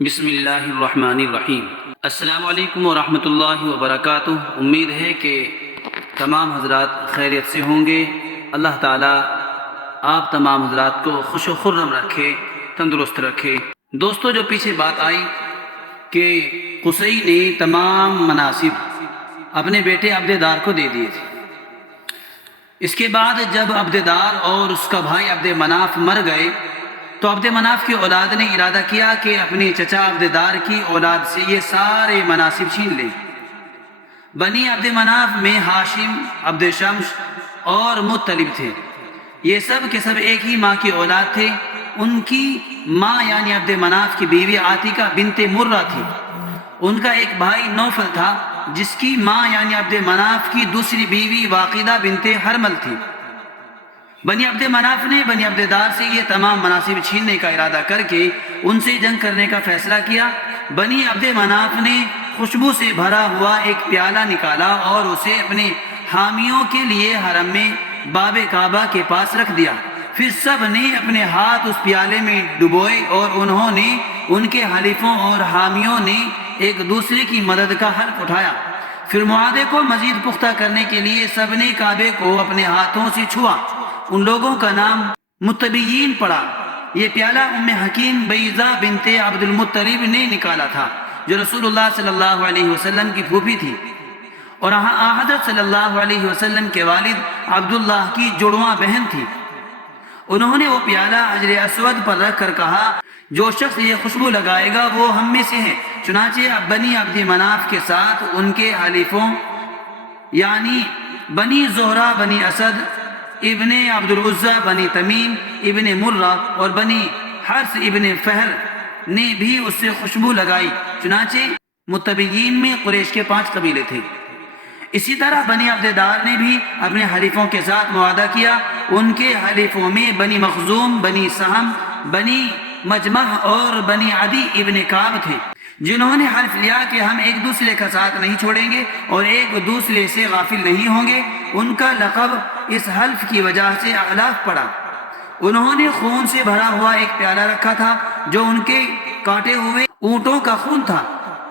بسم اللہ الرحمن الرحیم۔ السلام علیکم ورحمۃ اللہ وبرکاتہ۔ امید ہے کہ تمام حضرات خیریت سے ہوں گے۔ اللہ تعالیٰ آپ تمام حضرات کو خوش و خرم رکھے، تندرست رکھے۔ دوستو، جو پیچھے بات آئی کہ قصی نے تمام مناصب اپنے بیٹے عبددار کو دے دیے تھے، اس کے بعد جب عبددار اور اس کا بھائی عبد مناف مر گئے تو عبد مناف کی اولاد نے ارادہ کیا کہ اپنی چچا عبددار کی اولاد سے یہ سارے مناصب چھین لیں۔ بنی عبد مناف میں ہاشم، عبد شمس اور مطلب تھے۔ یہ سب کے سب ایک ہی ماں کی اولاد تھے۔ ان کی ماں یعنی عبد مناف کی بیوی عاتکہ بنت مرہ تھی۔ ان کا ایک بھائی نوفل تھا جس کی ماں یعنی عبد مناف کی دوسری بیوی واقدہ بنت حرمل تھی۔ بنی عبد مناف نے بنی عبددار سے یہ تمام مناصب چھیننے کا ارادہ کر کے ان سے جنگ کرنے کا فیصلہ کیا۔ بنی عبد مناف نے خوشبو سے بھرا ہوا ایک پیالہ نکالا اور اسے اپنے حامیوں کے لیے حرم میں باب کعبہ کے پاس رکھ دیا۔ پھر سب نے اپنے ہاتھ اس پیالے میں ڈبوئے اور انہوں نے، ان کے حلیفوں اور حامیوں نے ایک دوسرے کی مدد کا حلف اٹھایا۔ پھر معاہدے کو مزید پختہ کرنے کے لیے سب نے کعبے کو اپنے ہاتھوں سے چھوا۔ ان لوگوں کا نام متبیین پڑا۔ یہ پیالہ ام حکیم بیضہ بنت عبد المطلب نے نکالا تھا، جو رسول اللہ صلی اللہ علیہ وسلم کی پھوپھی تھی اور حضرت صلی اللہ علیہ وسلم کے والد عبداللہ کی جڑواں بہن تھی۔ انہوں نے وہ پیالہ حجر اسود پر رکھ کر کہا، جو شخص یہ خوشبو لگائے گا وہ ہم میں سے ہے۔ چنانچہ بنی عبد مناف کے ساتھ ان کے حلیفوں یعنی بنی زہرہ، بنی اسد، ابن عبد العزہ، بنی تمیم، ابن مرہ اور بنی حرث ابن فہر نے بھی اس سے خوشبو لگائی۔ چنانچہ متبیین میں قریش کے 5 قبیلے تھے۔ اسی طرح بنی عبددار نے بھی اپنے حلیفوں کے ساتھ معاہدہ کیا۔ ان کے حلیفوں میں بنی مخزوم، بنی سہم، بنی مجمح اور بنی عدی ابن کعب تھے، جنہوں نے حلف لیا کہ ہم ایک دوسرے کا ساتھ نہیں چھوڑیں گے اور ایک دوسرے سے غافل نہیں ہوں گے۔ ان کا لقب اس حلف کی وجہ سے اعلاف پڑا۔ انہوں نے خون سے بھرا ہوا ایک پیالہ رکھا تھا جو ان کے کاٹے ہوئے اونٹوں کا خون تھا۔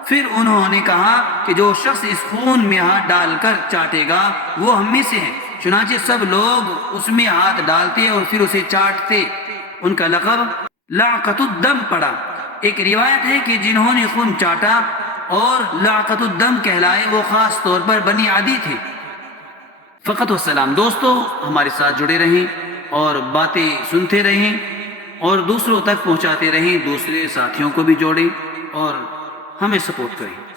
پھر انہوں نے کہا کہ جو شخص اس خون میں ہاتھ ڈال کر چاٹے گا وہ ہم میں سے ہے۔ چنانچہ سب لوگ اس میں ہاتھ ڈالتے اور پھر اسے چاٹتے۔ ان کا لقب لعقۃ الدم پڑا۔ ایک روایت ہے کہ جنہوں نے خون چاٹا اور لعقۃ الدم کہلائے وہ خاص طور پر بنی عدی تھے۔ فقط والسلام۔ دوستو، ہمارے ساتھ جڑے رہیں اور باتیں سنتے رہیں اور دوسروں تک پہنچاتے رہیں، دوسرے ساتھیوں کو بھی جوڑیں اور ہمیں سپورٹ کریں۔